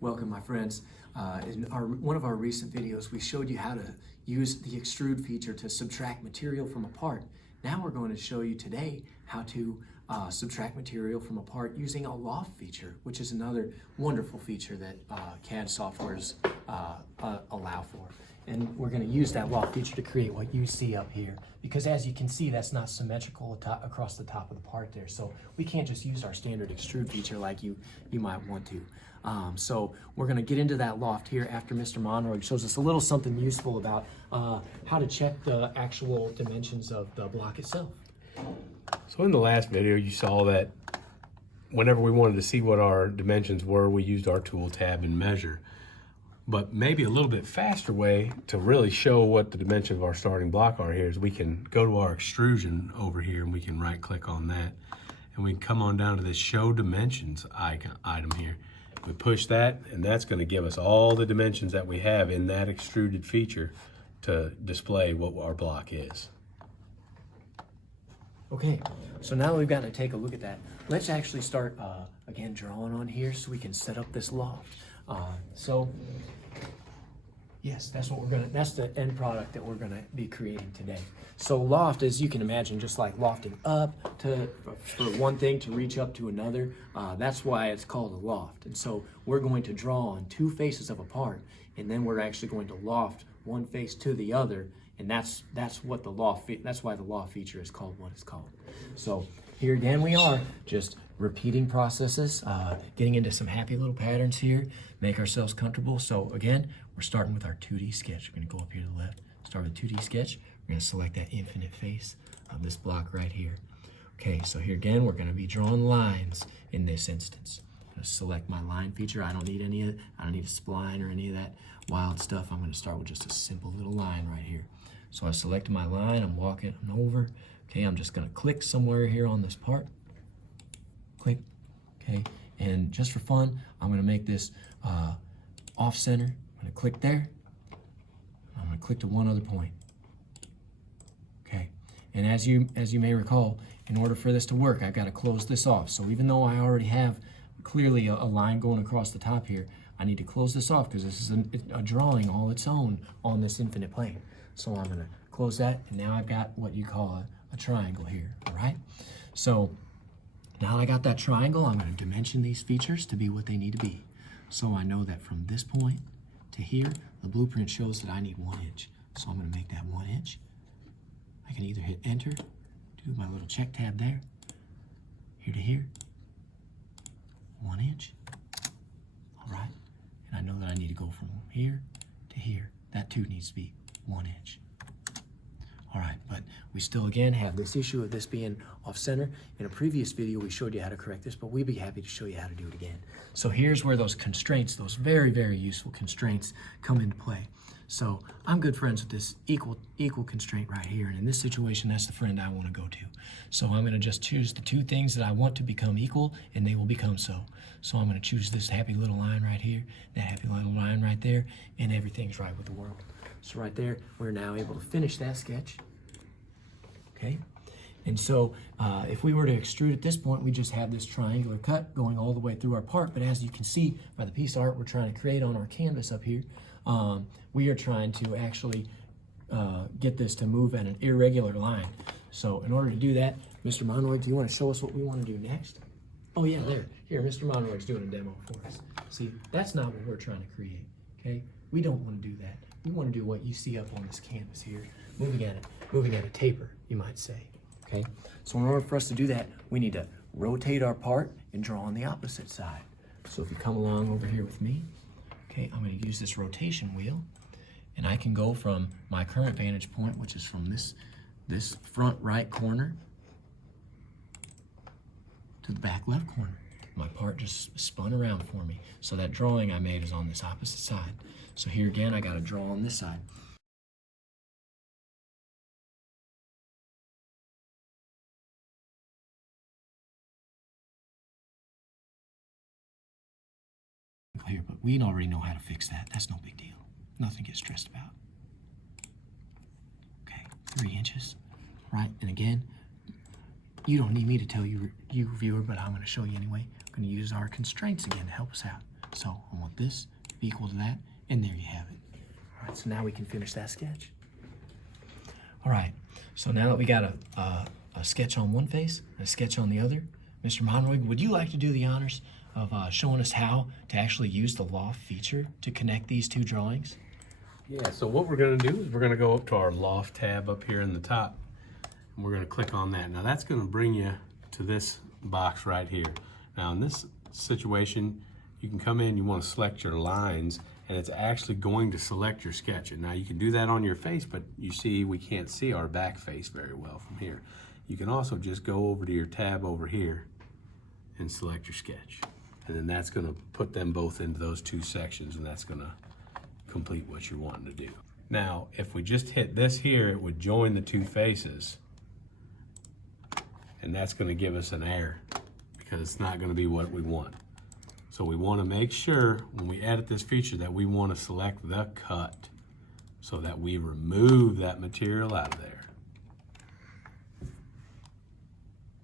Welcome, my friends. In one of our recent videos, we showed you how to use the extrude feature to subtract material from a part. Now we're going to show you today how to subtract material from a part using a Loft feature, which is another wonderful feature that CAD softwares allow for. And we're going to use that Loft feature to create what you see up here. Because as you can see, that's not symmetrical across the top of the part there. So we can't just use our standard extrude feature like you might want to. So we're going to get into that Loft here after Mr. Monroy shows us a little something useful about how to check the actual dimensions of the block itself. So in the last video, you saw that whenever we wanted to see what our dimensions were, we used our tool tab and measure. But maybe a little bit faster way to really show what the dimensions of our starting block are here is we can go to our extrusion over here and we can right click on that. And we can come on down to this show dimensions item here. We push that and that's going to give us all the dimensions that we have in that extruded feature to display what our block is. Okay, so now that we've gotten to take a look at that, let's actually start again drawing on here so we can set up this Loft. Yes, that's the end product that we're gonna be creating today. So Loft, as you can imagine, just like lofting up for one thing to reach up to another, that's why it's called a loft. And so we're going to draw on two faces of a part, and then we're actually going to loft one face to the other, and that's what the Loft. That's why the Loft feature is called what it's called. So here again we are, just repeating processes, getting into some happy little patterns here, make ourselves comfortable. So again, we're starting with our 2D sketch. We're gonna go up here to the left, start with 2D sketch. We're gonna select that infinite face of this block right here. Okay, so here again, we're gonna be drawing lines in this instance. I'm gonna select my line feature. I don't need any of it. I don't need a spline or any of that wild stuff. I'm gonna start with just a simple little line right here. So I selected my line, I'm walking over. Okay, I'm just gonna click somewhere here on this part. Click, okay, and just for fun, I'm gonna make this off center. I'm gonna click there. I'm gonna click to one other point. Okay, and as you may recall, in order for this to work, I've got to close this off. So even though I already have clearly a line going across the top here, I need to close this off because this is a drawing all its own on this infinite plane. So I'm gonna close that, and now I've got what you call a triangle here, all right? So now I got that triangle, I'm gonna dimension these features to be what they need to be. So I know that from this point to here, the blueprint shows that I need 1 inch. So I'm gonna make that 1 inch. I can either hit enter, do my little check tab there, here to here, 1 inch, all right? And I know that I need to go from here to here. That too needs to be 1 inch. All right, but we still again have this issue of this being off center. In a previous video, we showed you how to correct this, but we'd be happy to show you how to do it again. So here's where those constraints, those very, very useful constraints come into play. So I'm good friends with this equal constraint right here. And in this situation, that's the friend I want to go to. So I'm going to just choose the two things that I want to become equal, and they will become so. So I'm going to choose this happy little line right here, that happy little line right there, and everything's right with the world. So right there, we're now able to finish that sketch, okay? And so if we were to extrude at this point, we just have this triangular cut going all the way through our part. But as you can see by the piece of art we're trying to create on our canvas up here, we are trying to actually get this to move at an irregular line. So in order to do that, Mr. Monroy, do you want to show us what we want to do next? Oh yeah, there. Here, Mr. Monroy's doing a demo for us. See, that's not what we're trying to create, okay? We don't want to do that. We want to do what you see up on this canvas here, moving at a taper, you might say, okay? So in order for us to do that, we need to rotate our part and draw on the opposite side. So if you come along over here with me, okay, I'm going to use this rotation wheel, and I can go from my current vantage point, which is from this front right corner to the back left corner. My part just spun around for me. So that drawing I made is on this opposite side. So here again, I got to draw on this side. Here, but we already know how to fix that. That's no big deal. Nothing to get stressed about. Okay, 3 inches, right? And again, you don't need me to tell you viewer, but I'm going to show you anyway. I'm going to use our constraints again to help us out. So I want this to be equal to that, and there you have it. All right, so now we can finish that sketch. All right, so now that we got a sketch on one face, and a sketch on the other, Mr. Monroy, would you like to do the honors of showing us how to actually use the Loft feature to connect these two drawings? Yeah, so what we're gonna do is we're gonna go up to our Loft tab up here in the top, and we're gonna click on that. Now that's gonna bring you to this box right here. Now in this situation, you can come in, you wanna select your lines, and it's actually going to select your sketch. And now you can do that on your face, but you see we can't see our back face very well from here. You can also just go over to your tab over here and select your sketch. And then that's gonna put them both into those two sections, and that's gonna complete what you're wanting to do. Now, if we just hit this here, it would join the two faces. And that's gonna give us an error because it's not gonna be what we want. So we wanna make sure when we edit this feature that we wanna select the cut so that we remove that material out of there.